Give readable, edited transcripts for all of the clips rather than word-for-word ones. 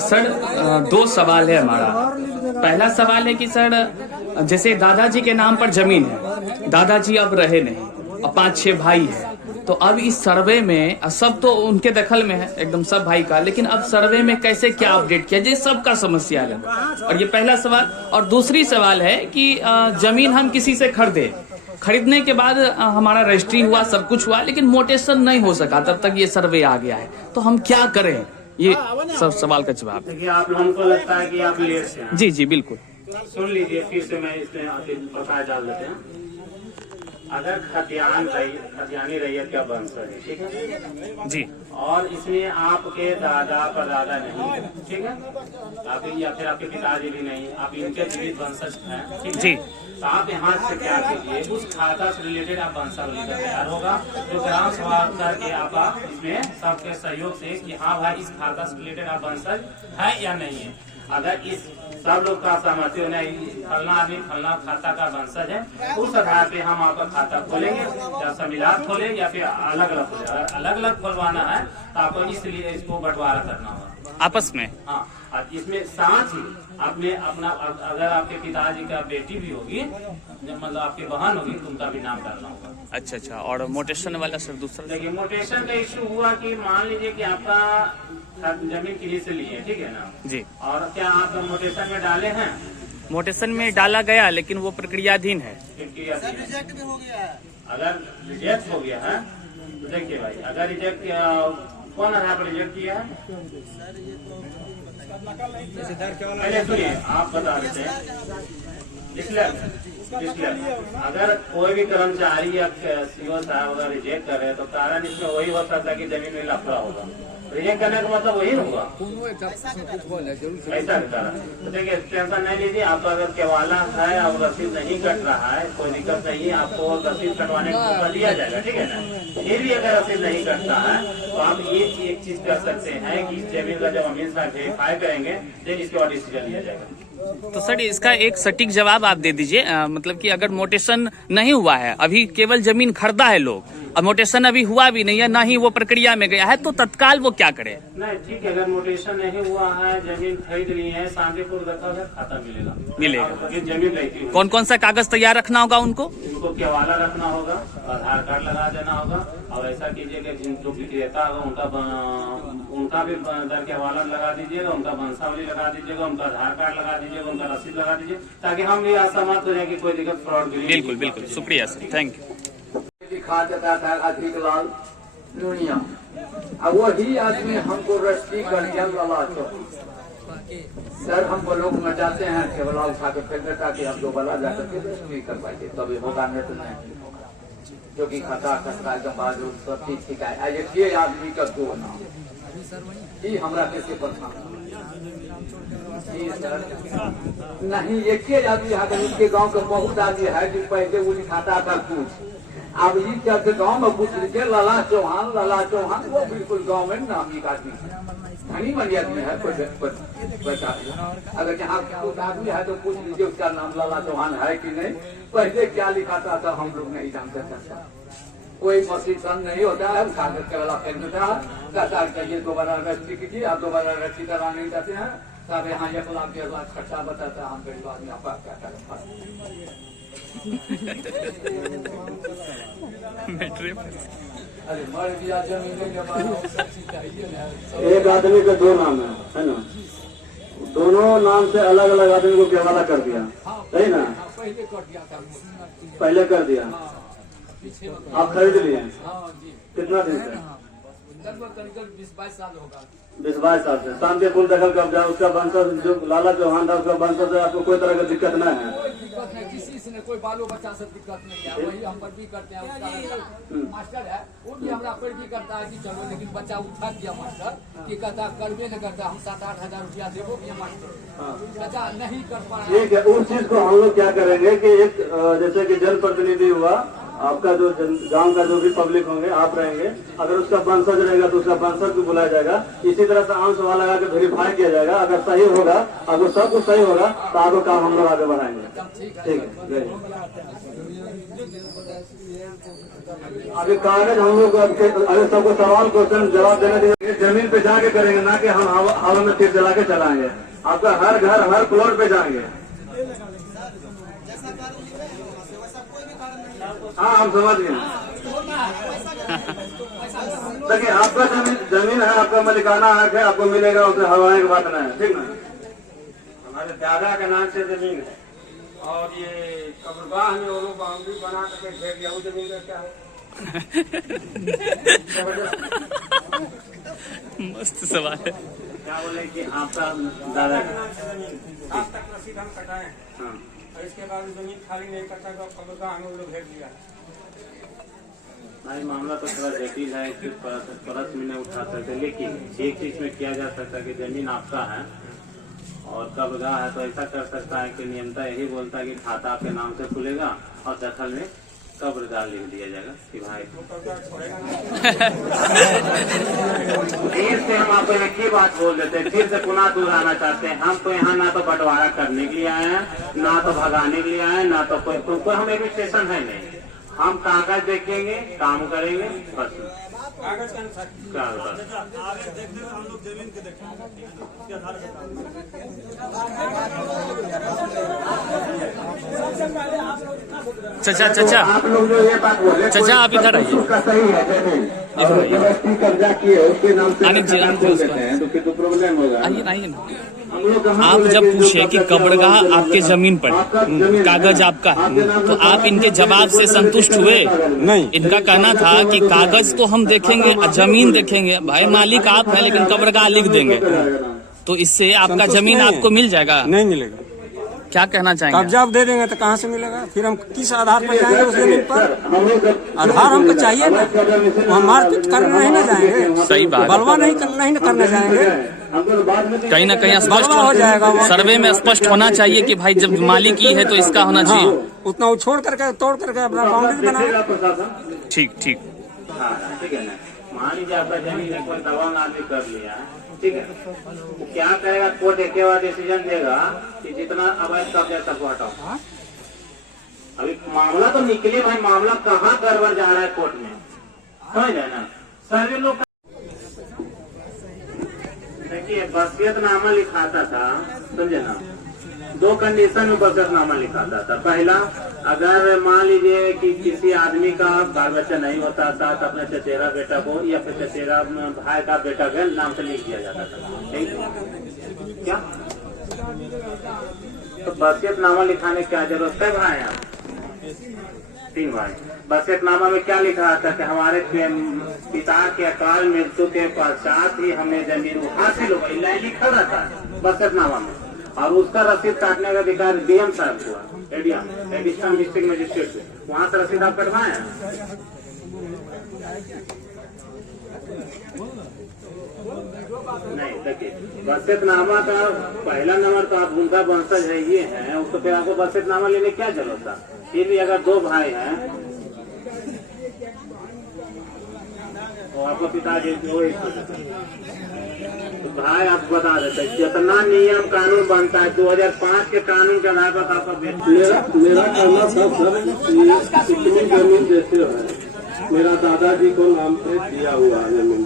Sir दो सवाल है हमारा। पहला सवाल है कि सर जैसे दादाजी के नाम पर जमीन है, दादाजी अब रहे नहीं, अब 5-6 भाई है, तो अब इस सर्वे में सब तो उनके दखल में है एकदम सब भाई का, लेकिन अब सर्वे में कैसे क्या अपडेट किया जाए, सबका समस्या है। और ये पहला सवाल। और दूसरी सवाल है कि जमीन हम किसी से खरीदने के बाद हमारा रजिस्ट्री हुआ, सब कुछ हुआ, लेकिन मोटेशन नहीं हो सका, तब तक ये सर्वे आ गया है, तो हम क्या करें? ये सब सवाल का जवाब। देखिए, आप हमको लगता है कि आप लेट से हैं। जी जी बिल्कुल। सुन लीजिए, फिर से मैं इसमें बताया डाल देते हैं। अगर खतियानी रैयत का वंश है, ठीक है जी, और इसमें आपके दादा परदादा नहीं है, ठीक है, आप या फिर आपके पिताजी भी नहीं, आप इनके जीवित वंशज हैं, ठीक है जी। तो आप यहाँ से क्या कीजिए, उस खाता से रिलेटेड आप वंशावली का तैयार होगा, जो ग्राम सभा करके आप इसमें सबके सहयोग से कि हाँ भाई इस खाता से रिलेटेड आप वंशज है या नहीं है। अगर इस सब लोग का सहमति होना फलना आदमी फलना खाता का वंशज है, उस आधार पे हम आपका खाता खोलेंगे, या सम्मिलात खोले या फिर अलग अलग खोले। अगर अलग अलग खोलवाना है तो आपको इसलिए इसको बंटवारा करना होगा आपस में। हाँ, और इसमें साथ ही आपने अपना, अगर आपके पिताजी का बेटी भी होगी, मतलब आपकी बहन होगी, तो उनका भी नाम डालना होगा। अच्छा अच्छा। और मोटेशन वाला सर दूसरा? देखिए, मोटेशन का इश्यू हुआ कि मान लीजिए कि आपका जमीन किसी से ली है, ठीक है ना जी, और क्या आप मोटेशन में डाले हैं? मोटेशन में डाला गया, लेकिन वो प्रक्रियाधीन है। रिजेक्ट भी हो गया है। अगर रिजेक्ट हो गया है तो देखिए भाई, अगर रिजेक्ट कौन आधार पर रिजेक्ट किया है? पहले सुनिए, आप बता देते हैं। इसलिए अगर कोई भी कर्मचारी या सीओ साहब अगर रिजेक्ट करे तो कारण इसमें वही हो सकता है कि जमीन में लफड़ा होगा। रिजेक्ट करने का मतलब वही होगा, ऐसा कारण। तो देखिए, टेंशन नहीं लीजिए, आपका अगर केवाला है और रसीद नहीं कट रहा है, कोई दिक्कत नहीं है, आपको रसीद कटवाने का मौका दिया जाएगा, ठीक है ना। फिर भी अगर रसीद नहीं कटता है तो आप ये एक चीज कर सकते हैं कि इस जमीन का जब अमीन साहब वेरीफाई करेंगे, देन इसके बाद डिसीजन लिया जाएगा। तो सर इसका एक सटीक जवाब आप दे दीजिए, मतलब कि अगर मोटेशन नहीं हुआ है, अभी केवल जमीन खरीदा है लोग, और मोटेशन अभी हुआ भी नहीं है, ना ही वो प्रक्रिया में गया है, तो तत्काल वो क्या करे? नहीं, ठीक है, अगर मोटेशन नहीं हुआ है, जमीन खरीद ली है, शांतिपुर खाता मिलेगा। जमीन रहती है, कौन कौन सा कागज तैयार रखना होगा उनको केवाला रखना होगा, आधार कार्ड लगा देना होगा, और ऐसा कीजिएगा जो विक्रेता होगा उनका भी दर के हवाला लगा दीजिएगा, उनका वंशावली लगा दीजिएगा, उनका आधार कार्ड लगा दीजिएगा, उनका रसीद लगा दीजिए, ताकि हम भी असहमत हो जाए कि कोई दिक्कत फ्रॉड। बिल्कुल बिल्कुल, शुक्रिया सर, थैंक यू। लिखा जाता था अधिक लाल दुनिया, अब वही आदमी हमको रस्ती कर दिया लला सर, हमको लोग मचाते हैं, केवला उठा के फेंक देता कि हम दोबारा जाकर के रस्ती करवाइए, तभी होगा, नहीं तो नहीं होगा, जो कि खता खसरा एकदम बाजू सब चीज शिकायत। एक आदमी का दो नाम ही हमरा कैसे परेशान नहीं, एक आदमी है, उसके गांव के बहुत आदमी है जो पहले वो लिखाता था कुछ, अब ये चलते गाँव में पूछ लीजिए लला चौहान, वो बिल्कुल गाँव में नामी आदमी है, धनी मनी आदमी है, बता अगर जहाँ कुछ आदमी है तो पूछ लीजिए उसका नाम लला चौहान है कि नहीं, पहले क्या लिखाता था हम लोग नहीं जानते थे। कोई मशीन नहीं होता है, कागज के वाला फेंक देता है, कहता है दोबारा रजिस्ट्री कीजिए, आप दोबारा रजिस्ट्री करा नहीं जाते हैं, तब यहाँ 1 लाख 1.5 लाख खर्चा बताता है, हम गरीब आदमी आपका क्या करें। अरे मर गया जमीन, एक आदमी के 2 नाम है ना, दोनों नाम से अलग अलग आदमी को केवाला कर दिया, सही ना? पहले कर दिया, आप खरीद लिए कितना दिन से? 20-22 साल होगा। 20-22 साल से शांतिपुर दखल कब्जा, उसका वंशज जो लाला चौहान था, उसका वंशज है, आपको कोई तरह की दिक्कत नहीं है? कोई दिक्कत नहीं, किसी से नहीं, कोई बालो बच्चा से दिक्कत नहीं है, वही हम पर भी करते हैं। उसका मास्टर है, वो भी हमारा पर भी करता है कि चलो, लेकिन बच्चा उठा दिया मास्टर कि कहता करवे नहीं करता, हम 7-8 हजार रुपया देवो भी मास्टर, बच्चा नहीं कर पा रहा। ठीक है, उस चीज को हम लोग क्या करेंगे कि एक जैसे कि जनप्रतिनिधि हुआ आपका जो गांव का जो भी पब्लिक होंगे आप रहेंगे, अगर उसका वंशज रहेगा तो उसका वंशज को बुलाया जाएगा। इसी तरह से आम सवाल लगा के वेरीफाई किया जाएगा। अगर सही होगा, अगर सब कुछ सही होगा तो आगे काम हम लोग आगे बढ़ाएंगे। ठीक है, अभी कागज हम लोग अगर सबको सवाल क्वेश्चन जवाब देने देंगे, जमीन पे जाके करेंगे, ना कि हम हवा में तीर जला के चलाएंगे। आपका हर घर हर प्लॉट पे जाएंगे। हाँ, हम समझ गए। देखिए, आपका जमीन है, आपका मालिकाना हक है, आपको मिलेगा, उसे हवाएं की बात नहीं है। ठीक ना? हमारे दादा के नाम से जमीन है और ये कब्रगाह में वो लोग बाउंड्री बना करके घेर लिया। वो जमीन का क्या है? मस्त सवाल है। क्या बोले कि आपका दादा आज तक रसीद हम कटाए हैं। हाँ। और इसके बाद जमीन खाली नहीं करता तो कब्रगाह में वो लोग घेर लिया। भाई मामला तो थोड़ा जटिल है, इसके परत में नहीं उठा सकते, लेकिन एक चीज में किया जा सकता है कि जमीन आपका है और कब्रगाह है, तो ऐसा कर सकता है कि नियमता यही बोलता है कि खाता आपके नाम से खुलेगा और दखल में कब्रगाह लिख दिया जाएगा कि भाई। फिर से हम आपको एक ही बात बोल देते हैं, फिर से पुनः दोहराना चाहते हैं, हम तो यहाँ ना तो बंटवारा करने के लिए आए हैं, ना तो भगाने के लिए आए हैं, ना तो कोई हम एडमिनिस्ट्रेशन है नहीं। हम कागज देखेंगे, काम करेंगे, बस कागज का अनुसार हम लोग जमीन के देखेंगे। चाचा आप लोग जो ये बात बोले, चाचा आप इधर आइए। उसका सही है जमीन, अगर व्यवस्थी कब्जा किए उसके नाम से आने दीजिए, खोल देते हैं तो फिर तो प्रॉब्लम होगा। आइए आइए ना। हम लोग कहाँ आप बोले जब कि जो पूछे कि कब्जा किया कब्रगाह हुआ आपके जमीन पर आपका जमीन है, कागज आपका आपके नाम है, तो से आप इनके जवाब से संतुष्ट हुए? नहीं। इनका कहना था कि कागज तो हम देखेंगे, जमीन देखेंगे। भाई मालिक आप है, लेकिन कब्रगाह लिख देंगे, तो इससे आपका संतुष्ट जमीन नहीं है। आपको मिल जाएगा। नहीं मिलेगा। क्या कहना चाहेंगे? कब्जा दे देंगे तो कहाँ से मिलेगा? फिर हम किस आधार पर जाएंगे उस जमीन पर? हम लोग जब आधार हमको चाहिए ना। वहाँ मारपीट करने नहीं ना जाएंगे, सही बात है। बलवा नहीं करने जाएंगे। कहीं ना कहीं स्पष्ट बलवा हो जाएगा वहाँ। सर्वे में स्पष्ट होना चाहिए कि भाई जब मालिक ही है तो इसका होना हाँ, चाहिए। उतना वो छोड़ करके तोड़ करके अपना बाउंड्री बनाए। प्रशासन ठीक ठीक। हाँ, ठीक है ना। मान लीजिए आपका जमीन है, कोई दबाव आदमी कर लिया, ठीक है, वो क्या करेगा? कोर्ट एक बार डिसीजन देगा कि जितना अवैध कब्जा तक हटाओ। अभी मामला तो निकले भाई, मामला कहाँ गड़बड़ जा रहा है कोर्ट में, समझ रहे ना? सर्वे लोग देखिए, वसीयतनामा लिखाता था, समझे ना? दो कंडीशन में वसीयतनामा लिखाता था। पहला, अगर मान लीजिए कि किसी आदमी का बाल बच्चा नहीं होता था तो अपने चचेरा बेटा को या फिर चचेरा भाई का बेटा के नाम से लिख दिया जाता था। ठीक क्या? तो वसीयतनामा लिखाने क्या जरूरत है भाई? आप 3 भाई, वसीयतनामा में क्या लिखा था कि हमारे पिता के अकाल मृत्यु के पश्चात ही हमें जमीन हासिल हो गई, लिखा रहता है वसीयतनामा में। और उसका रसीद काटने का अधिकार डीएम साहब को, एडिशनल डिस्ट्रिक्ट मजिस्ट्रेट को, वहाँ से रसीद आप कटवाए? नहीं, देखिए, वसीयतनामा का पहला नंबर तो आप उनका वंशज है ये है, उसको फिर आपको वसीयतनामा लेने क्या जरूरत था? फिर भी अगर 2 भाई हैं और आपको पिताजी दो तो भाई आप बता देते जितना नियम कानून बनता है 2005 के कानून के आधार पर आपका मेरा कहना था सर, कितनी जमीन जैसे है, मेरा दादाजी को नाम पे दिया हुआ है जमीन,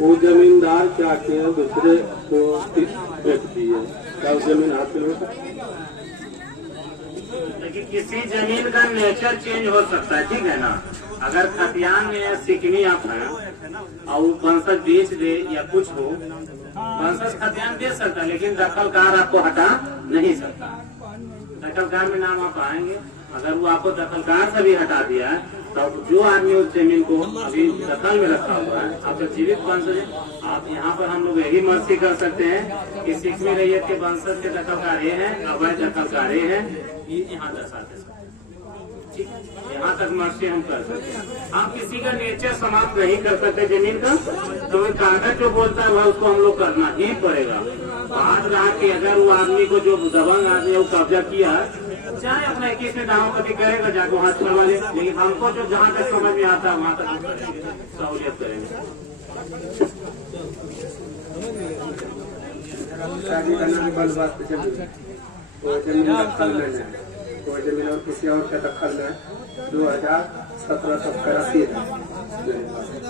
वो जमींदार क्या किए दूसरे को बेच दिए, क्या जमीन हासिल हो सकती? लेकिन किसी जमीन का नेचर चेंज हो सकता है, ठीक है ना? अगर खतियान में सिकनी आप है और वंशज बेच दे या कुछ हो, वंशज खतियान दे सकता है, लेकिन दखलकार आपको हटा नहीं सकता। दखलकार में नाम आप आएंगे, अगर वो आपको दखलकार से भी हटा दिया है तो जो आदमी उस जमीन को अभी दखल में रखा हुआ है, आपका जीवित वंशज है, आप यहाँ पर हम लोग यही मर्जी कर सकते हैं कि सिकनी रैयत के वंशज के दखलकार ये है, अवैध दखलकार ये है, यहाँ दर्शाते सकते, ठीक है? यहाँ तक मर्जी हम कर सकते हैं। हम किसी का नेचर समाप्त नहीं कर सकते जमीन का, तो कागज जो बोलता है वह उसको हम लोग करना ही पड़ेगा। बात रहा कि अगर वो आदमी को जो दबंग आदमी वो कब्जा किया चाहे अपना 21वें दाम कभी करेगा जाके वहाँ छोड़वा ले, लेकिन हमको जो जहाँ तक समझ में आता है वहाँ तक हम करेंगे, सहूलियत करेंगे। शादी का नाम बलवास जमीन, वो जमीन दखल में है, वो जमीन और किसी और के दखल में 2017 तक का रसीद है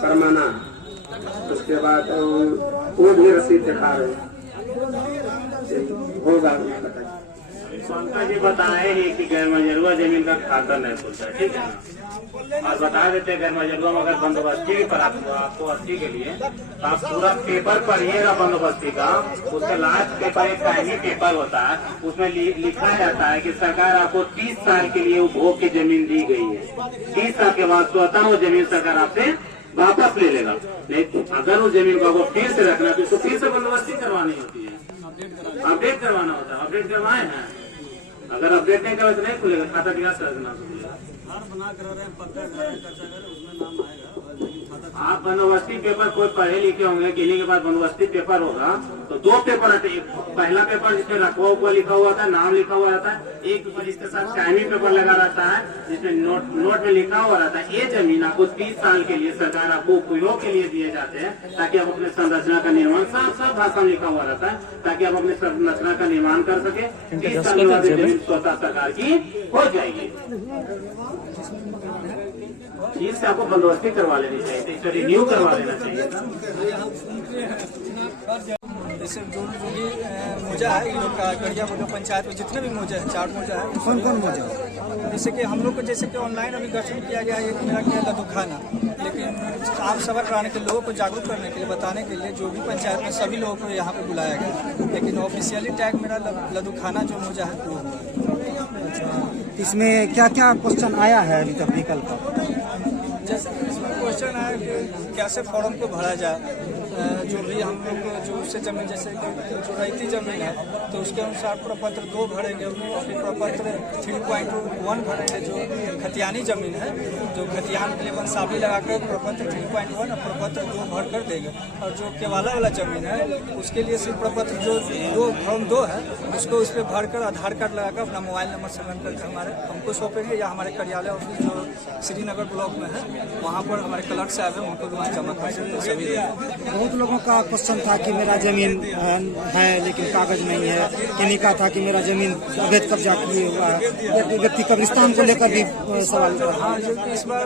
परमाना। उसके बाद वो भी रसीद दिखा रहे होगा। पंकज जी बताए ही कि गैर मजरूआ जमीन का खाता नहीं खुलता, ठीक है ना। और बता देते हैं गैर मजरूआ में अगर बंदोबस्ती पर आपको अस्सी के लिए तो आप पूरा पेपर पढ़िएगा बंदोबस्ती का। उसका लास्ट पेपर एक टाइमी पेपर होता है, उसमें लिखा जाता है कि सरकार आपको 30 साल के लिए उपभोग की जमीन दी गई है। 30 साल के बाद स्वतः वो जमीन सरकार आपसे वापस ले लेगा। नहीं अगर उस जमीन को आपको फिर से रखना है तो उसको फिर से बंदोबस्ती करवानी होती है, अपडेट करवाना होता है। अपडेट करवाए हैं, अगर अपडेट नहीं करवाए तो नहीं खुलेगा खाता, क्या करना खुलेगा। आप बंदोबस्ती पेपर कोई पढ़े लिखे होंगे, किन्हीं के पास बंदोबस्ती पेपर होगा तो 2 पेपर आते हैं। पहला पेपर जिसमें रकबा उपा लिखा हुआ था, नाम लिखा हुआ रहता है, एक पेपर इसके साथ टाइमी पेपर लगा रहता है जिसमें नोट में लिखा हुआ रहता है ये जमीन आपको 30 साल के लिए सरकार आपको उपयोग के लिए दिए जाते हैं ताकि आप अपने संरचना का निर्माण, सब भाषा में लिखा हुआ रहता है ताकि आप अपने संरचना का निर्माण कर सके। 30 साल के बाद जमीन स्वतः सरकार की हो जाएगी। फिर से आपको बंदोबस्ती करवा लेनी चाहिए, इसे रिन्यू करवा लेना चाहिए। जैसे जो भी मोजा है इन लोग का गड़िया मोजा पंचायत में जितने भी मोजा है 4 मोजा है। कौन कौन मोजा? जैसे कि हम लोग को जैसे कि ऑनलाइन अभी गठन किया गया है, एक मेरा किया लदुखाना, लेकिन आम सभा कराने के लोगों को जागरूक करने के लिए, बताने के लिए जो भी पंचायत में सभी लोगों को यहाँ पे बुलाया गया, लेकिन ऑफिशियली टैग मेरा लदुखाना जो मोजा है वो। इसमें क्या क्या क्वेश्चन आया है अभी तक निकल कर? जैसे इसमें क्वेश्चन है कि कैसे फॉर्म को भरा जाए, जो भी हम लोग को जो उससे जमीन जैसे जो रैयती जमीन है तो उसके अनुसार प्रपत्र 2 भरेंगे, फिर प्रपत्र 3.1 भरेंगे जो खतियानी जमीन है, जो खतियान के लिए वंशावली लगाकर प्रपत्र 3.1 और प्रपत्र 2 भर कर देंगे। और जो केवाला वाला जमीन है उसके लिए सिर्फ प्रपत्र जो 2 फॉर्म 2 है उसको उस पर भर कर आधार कार्ड लगाकर अपना मोबाइल नंबर संलग्न करके हमको सौंपेंगे, या हमारे कार्यालय ऑफिस जो श्रीनगर ब्लॉक में है वहाँ पर हमारे क्लर्क साहब है उनको वहाँ जमा कर सकते हैं सभी। बहुत लोगों का क्वेश्चन था कि मेरा जमीन है लेकिन कागज नहीं है, किन्हीं का था कि मेरा जमीन अवैध कब्जा किए हुआ है, व्यक्ति कब्रिस्तान को लेकर भी सवाल कर रहा है। हाँ, जो कि इस बार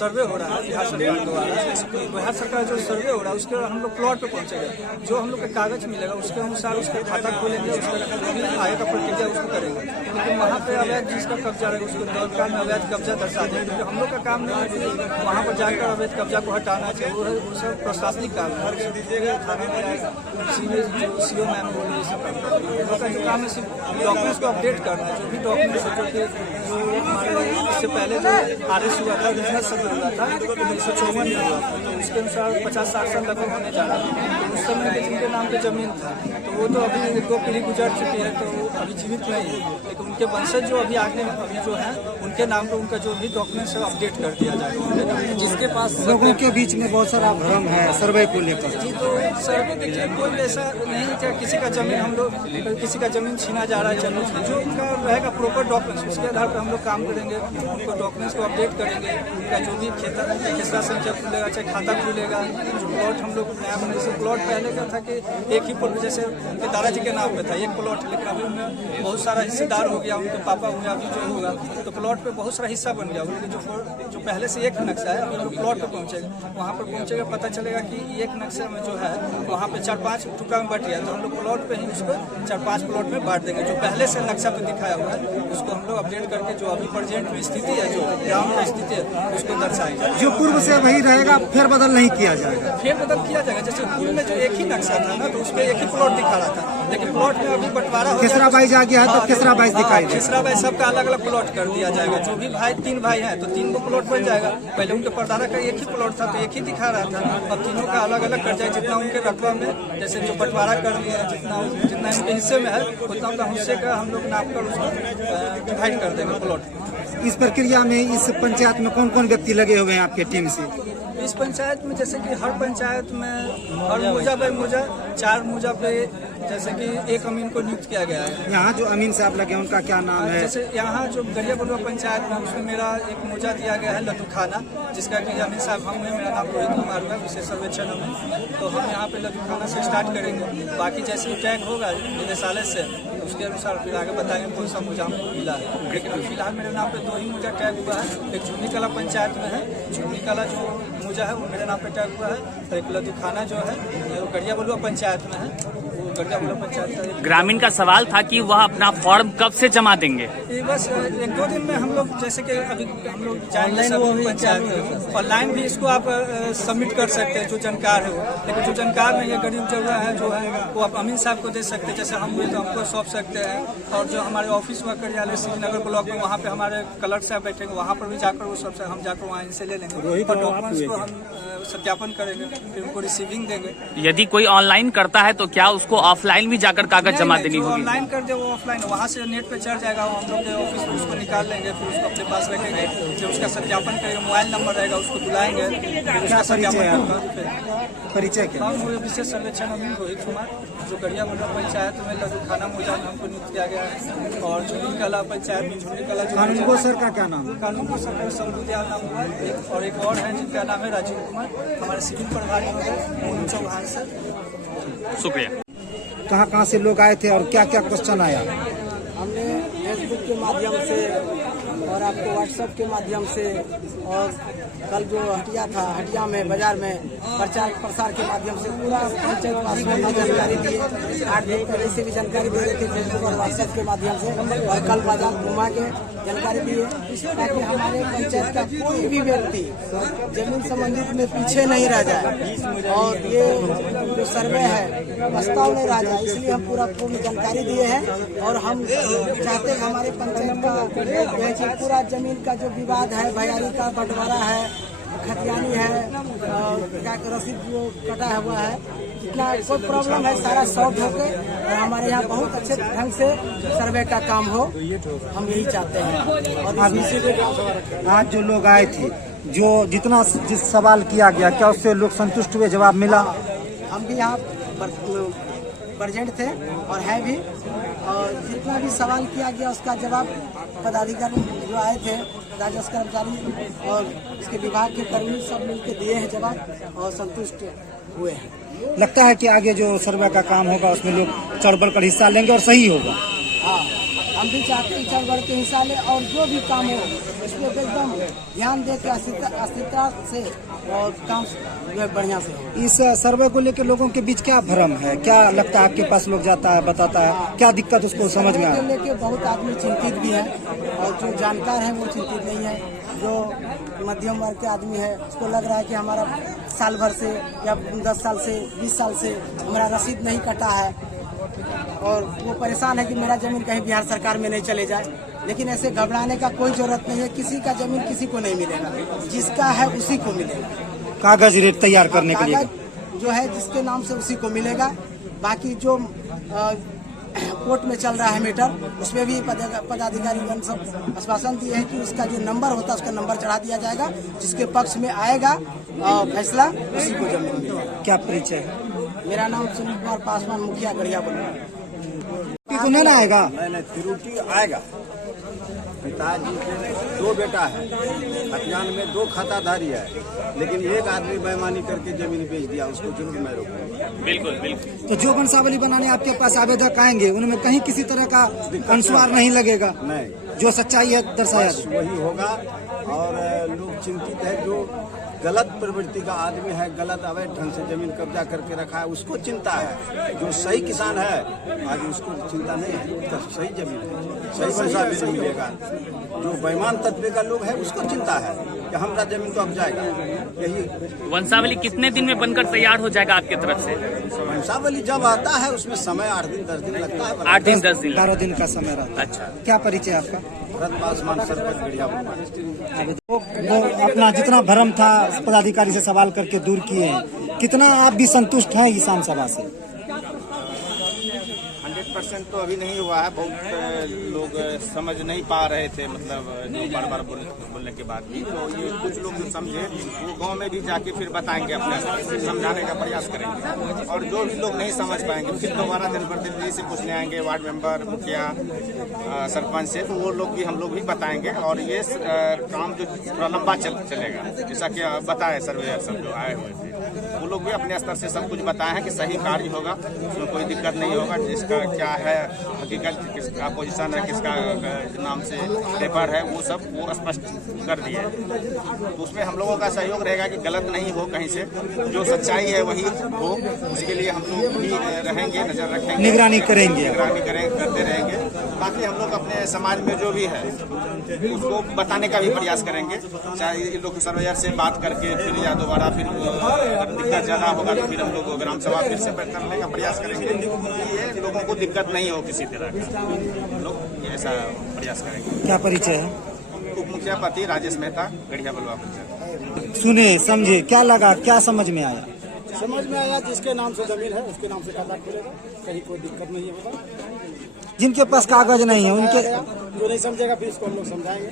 सर्वे हो रहा है बिहार सरकार द्वारा, बिहार सरकार जो सर्वे हो रहा है उसके हम लोग प्लॉट पे पहुंचेंगे, जो हम लोग का कागज मिलेगा उसके अनुसार उसका खाता खोलेंगे, उसका आय का प्रक्रिया उसको करेंगे। लेकिन वहाँ पे अवैध जिसका कब्जा रहेगा उसको दौड़काल में अवैध कब्जा दर्शा देंगे, क्योंकि हम लोग का काम नहीं है वहाँ पर जाकर अवैध कब्जा को हटाना चाहिए, वो सब प्रशासनिक काम है। दीजिएगा थाने में CO मैम बोलिए ये सब का जो काम है सिर्फ डॉक्यूमेंट्स को अपडेट करना है। जो भी डॉक्यूमेंट्स जो कि जो हमारे इससे पहले जो RS हुआ था, बिजनेस सर्वे हुआ था 1954 में हुआ था, तो उसके अनुसार 50-60 साल लगभग होने जा रहा था। तो उस समय के जिनके नाम पे जमीन था तो वो तो अभी 1-2 पीढ़ी गुजर चुकी है, तो अभी जीवित नहीं है, लेकिन उनके वंशज जो अभी आगे अभी जो है उनके नाम पर उनका जो भी डॉक्यूमेंट्स है अपडेट कर दिया जाएगा। जिसके पास लोगों के बीच में बहुत सारा भ्रम है सर्वे को लेकर। जी, तो सर्वे देखिए कोई ऐसा नहीं है किसी का जमीन हम लोग किसी का जमीन छीना जा रहा है, चलो जो उनका रहेगा प्रॉपर डॉक्यूमेंट्स उसके आधार पर हम लोग काम करेंगे, उनको डॉक्यूमेंट्स को अपडेट करेंगे, उनका जो भी खेसरा संख्या खुलेगा चाहे खाता खुलेगा, जो प्लॉट हम लोग नया बने जैसे प्लॉट पहले का था कि एक ही प्लॉट जैसे उनके दादाजी के नाम पे था एक प्लॉट, लेकिन अभी उनमें बहुत सारा हिस्सेदार हो गया, उनके पापा हुए अभी जो होगा तो प्लॉट पे बहुत सारा हिस्सा बन गया, लेकिन जो पहले से एक नक्शा है हम लोग प्लॉट पे पहुँचेगा, वहाँ पर पहुँचेगा पता चलेगा कि एक नक्शे में जो है वहाँ पे 4-5 टुकड़ा में बट गया, तो हम लोग प्लॉट पे ही उसको 4-5 प्लॉट में बांट देंगे। जो पहले से नक्शा पे दिखाया हुआ है उसको हम लोग अपडेट करके जो अभी प्रेजेंट में स्थिति है, जो ग्राउंड में स्थिति है उसको दर्शाएंगे। जो पूर्व से वही रहेगा, फेर बदल नहीं किया जाएगा। फेर बदल किया जाएगा, जैसे पूर्व में जो एक ही नक्शा था ना तो उस पर एक ही प्लॉट दिखा रहा था, लेकिन प्लॉट में अभी बंटवारा हो खेसरा बाईज आ गया है तो खेसरा बाईज दिखाई देगा। खेसरा बाईज सबका अलग अलग प्लॉट कर दिया जाएगा। जो भी 3 भाई हैं तो 3 को प्लॉट बन जाएगा, पहले उनके परदादा का एक ही प्लॉट था तो एक ही दिखा रहा था, अब तीनों का अलग अलग कर जाए, जितना उनके रकबा में जैसे जो बंटवारा कर दिया जितना उनके हिस्से में है उतना उनका हिस्से का हम लोग नाप कर उसको डिवाइड कर देंगे प्लॉट। इस प्रक्रिया में इस पंचायत में कौन कौन व्यक्ति लगे हुए हैं आपके टीम से? इस इस पंचायत में जैसे कि हर पंचायत में हर मोजा बाई मोजा 4 मोजा पे जैसे कि एक अमीन को नियुक्त किया गया है। यहाँ जो अमीन साहब लगे हैं उनका क्या नाम है? जैसे यहाँ जो गलिया बलुआ पंचायत में उसमें मेरा एक मोजा दिया गया है लड्डू खाना, जिसका कि अमीन साहब हम हैं, मेरा नाम रोहित कुमार हुआ, विशेष सर्वेक्षण अमीन। तो हम यहाँ पे लड्डू खाना से स्टार्ट करेंगे, बाकी जैसे ही टैग होगा निदेशालय से उसके अनुसार फिर आगे बताएंगे कौन सा मोजा हमको मिला है। लेकिन फिलहाल मेरे नाम पे 2 ही मोजा टैग हुआ है। एक झुन्नी कला पंचायत में है, झुन्नी कला जो मोजा है वो मेरे नाम पे टैग हुआ है, और एक लड्डू खाना जो है वो गलिया बलुआ पंचायत में है, वो गलिया बलुआ पंचायत का। ग्रामीण का सवाल था कि वह अपना फॉर्म कब से जमा देंगे? ये बस 1-2 दिन में हम लोग जैसे कि अभी हम लोग जाएंगे सब पंचायत में, ऑनलाइन भी इसको आप सबमिट कर सकते हैं जो जानकार है वो। लेकिन जो जानकार नहीं है, गरीब जगह है जो है, वो आप अमीन साहब को दे सकते हैं। जैसे हम हुए तो हमको सौंप सकते हैं, और जो हमारे ऑफिस व कार्यालय श्रीनगर ब्लॉक में वहाँ पे हमारे कलर साहब बैठेंगे, वहाँ पर भी जाकर वो सबसे हम जाकर वहाँ इनसे ले लेंगे और डॉक्यूमेंट्स को हम सत्यापन करेंगे, फिर उनको रिसीविंग देंगे। यदि कोई ऑनलाइन करता है तो क्या उसको ऑफलाइन भी जाकर कागज जमा देनी होगी? ऑनलाइन कर दे वो ऑफलाइन, वहाँ से नेट पे चढ़ जाएगा, हम लोग के ऑफिस में उसको निकाल लेंगे, फिर उसको अपने पास रखेंगे, फिर उसका सत्यापन करेंगे, मोबाइल नंबर रहेगा उसको बुलाएंगे, फिर उसका सत्यापन। परिचय क्या? हम विशेष सर्वेक्षण अमीन रोहित कुमार, जो गलिया बलुआ पंचायत में लड्डू खाना मोजा में हमको नियुक्त किया गया है, और झुन्नी कला पंचायत में झुन्नी कला कानून को सर का क्या नाम है? कानून को सर का शंभू दयाल नाम हुआ है, और एक और है जिनका नाम है राजीव कुमार, हमारे सिविल प्रभारी हो गए मोनू चौहान सर। शुक्रिया। कहाँ से लोग आए थे और क्या क्या क्वेश्चन आया? हमने फेसबुक के माध्यम से और आपको व्हाट्सएप के माध्यम से, और कल जो हटिया था, हटिया में बाजार में प्रचार प्रसार के माध्यम से पूरा पंचायत वासियों को जानकारी दी। 8 दिन पहले से भी जानकारी दे रहे थे फेसबुक और व्हाट्सएप के माध्यम से, और कल बाजार घुमा के जानकारी दी है ताकि हमारे पंचायत का कोई भी व्यक्ति जमीन संबंधित में पीछे नहीं रह जाए, और ये जो सर्वे है वास्तव नहीं रह जाए, इसलिए हम पूर्ण जानकारी दिए हैं। और हम चाहते हैं हमारे पंचायत का पूरा जमीन का जो विवाद है, भैयारी का बंटवारा है, खतियानी है, क्या रसीद जो कटा हुआ है, इतना कोई प्रॉब्लम है सारा सॉल्व होके, और हमारे यहाँ बहुत अच्छे ढंग से सर्वे का काम हो, हम यही चाहते हैं। और आज जो लोग आए थे, जो जिस सवाल किया गया, क्या उससे लोग संतुष्ट हुए? जवाब मिला? हम भी यहाँ प्रेजेंट थे और है भी, और जितना भी सवाल किया गया उसका जवाब पदाधिकारी जो आए थे, राजस्व कर्मचारी और इसके विभाग के कर्मी सब मिलकर दिए हैं जवाब, और संतुष्ट हुए हैं। लगता है कि आगे जो सर्वे का काम होगा उसमें लोग चढ़ बढ़ कर हिस्सा लेंगे और सही होगा। हाँ, हम भी चाहते हैं चढ़ बढ़ के हिस्सा ले, और जो भी काम हो उसमें एकदम ध्यान दे के अस्थिरता से और काम बढ़िया से हो। इस सर्वे को लेकर लोगों के बीच क्या भ्रम है? क्या लगता है आपके पास लोग जाता है, बताता है, क्या दिक्कत उसको समझ में आया? लेके बहुत आदमी चिंतित भी है, और जो जानकार है वो चिंतित नहीं है। जो मध्यम वर्ग के आदमी है उसको लग रहा है कि हमारा साल भर से या 10 साल से 20 साल से हमारा रसीद नहीं कटा है, और वो परेशान है कि मेरा जमीन कहीं बिहार सरकार में नहीं चले जाए। लेकिन ऐसे घबराने का कोई जरूरत नहीं है, किसी का जमीन किसी को नहीं मिलेगा, जिसका है उसी को मिलेगा। कागज रेट तैयार करने के लिए कागज जो है जिसके नाम से उसी को मिलेगा। बाकी जो कोर्ट में चल रहा है मैटर, उसमें भी पदाधिकारी सब आश्वासन दिए हैं कि उसका जो नंबर होता है उसका नंबर चढ़ा दिया जाएगा, जिसके पक्ष में आएगा फैसला उसी को जमीन मिलेगा। क्या परिचय है? मेरा नाम सुनील कुमार पासवान, मुखिया गढ़िया बलुआ। तो नहीं ना आएगा? नहीं, त्रुटि आएगा। पिताजी के 2 बेटा है, खतियान में 2 खाताधारी है, लेकिन एक आदमी बेईमानी करके जमीन बेच दिया, उसको जरूर मैं रोकूंगा। बिल्कुल बिल्कुल। तो जो वंशावली बनाने आपके पास आवेदक आएंगे उनमें कहीं किसी तरह का अनुस्वार नहीं लगेगा? नहीं, जो सच्चाई है दर्शाया वही होगा। और लोग चिंतित है, जो गलत प्रवृत्ति का आदमी है, गलत अवैध ढंग से जमीन कब्जा करके रखा है, उसको चिंता है। जो सही किसान है आज उसको चिंता नहीं है, उसका सही जमीन है, सही पैसा भी नहीं मिलेगा। जो बेईमान तत्व का लोग है उसको चिंता है कि हमारा जमीन तो अब जाएगा। यही वंशावली कितने दिन में बनकर तैयार हो जाएगा आपकी तरफ से? वंशावली जब आता है उसमें समय 8 दिन 10 दिन लगता है। 8 दिन 10 दिन 12 दिन का समय रहता है। अच्छा, क्या परिचय आपका? पासवान सरपंच गढ़िया। वो अपना जितना भ्रम था पदाधिकारी से सवाल करके दूर किए हैं, कितना आप भी संतुष्ट हैं किसान सभा से? 100% तो अभी नहीं हुआ है। बहुत लोग समझ नहीं पा रहे थे, मतलब जो बार बार बोलने के बाद भी। तो ये कुछ लोग जो समझे वो गांव में भी जाके फिर बताएंगे, अपने स्तर से समझाने का प्रयास करेंगे। और जो भी लोग नहीं समझ पाएंगे फिर दोबारा जनप्रतिनिधि से पूछने आएंगे, वार्ड मेंबर, मुखिया, सरपंच से, तो वो लोग भी हम लोग भी बताएंगे। और ये काम जो थोड़ा लंबा चलेगा, जैसा कि बताए सर्वेयर सब जो आए हुए थे, वो लोग भी अपने स्तर से सब कुछ बताए हैं कि सही कार्य होगा, उसमें कोई दिक्कत नहीं होगा। जिसका क्या है हकीकत, किसका पोजीशन है, किसका नाम से पेपर है, वो सब वो स्पष्ट कर दिए। तो उसमें हम लोगों का सहयोग रहेगा कि गलत नहीं हो, कहीं से जो सच्चाई है वही हो, उसके लिए हम लोग भी रहेंगे, नजर रखेंगे, निगरानी करेंगे, करते रहेंगे। बाकी हम लोग अपने समाज में जो भी है उसको बताने का भी प्रयास करेंगे, चाहे ये लोग सर्वेयर से बात करके फिर या दोबारा फिर दिक्कत ज्यादा होगा तो फिर हम लोग ग्राम सभा फिर से करने का प्रयास करेंगे कि ये लोगों को दिक्कत नहीं हो किसी तरह का, हम लोग ऐसा प्रयास करेंगे। क्या परिचय है? उप मुखिया पति राजेश मेहता, गढ़िया बलवा पंचायत। सुने समझे, क्या लगा, क्या समझ में आया? समझ में आया जिसके नाम से जमीन है उसके नाम से खाता खुलेगा, कहीं कोई दिक्कत नहीं होगा। जिनके पास कागज नहीं है उनके, जो नहीं समझेगा फिर इसको हम लोग समझाएंगे।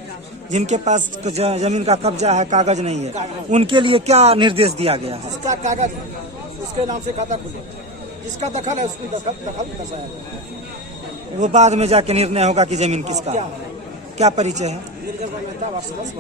जिनके पास जमीन का कब्जा है, कागज नहीं है, उनके लिए क्या निर्देश दिया गया है? जिसका कागज है उसके नाम से खाता खुलेगा, जिसका दखल है उसकी दखल दर्शाएगा। वो बाद में जाके निर्णय होगा कि जमीन किसका है। क्या परिचय है? निर्जल मेहता, वार्ड सदस्य।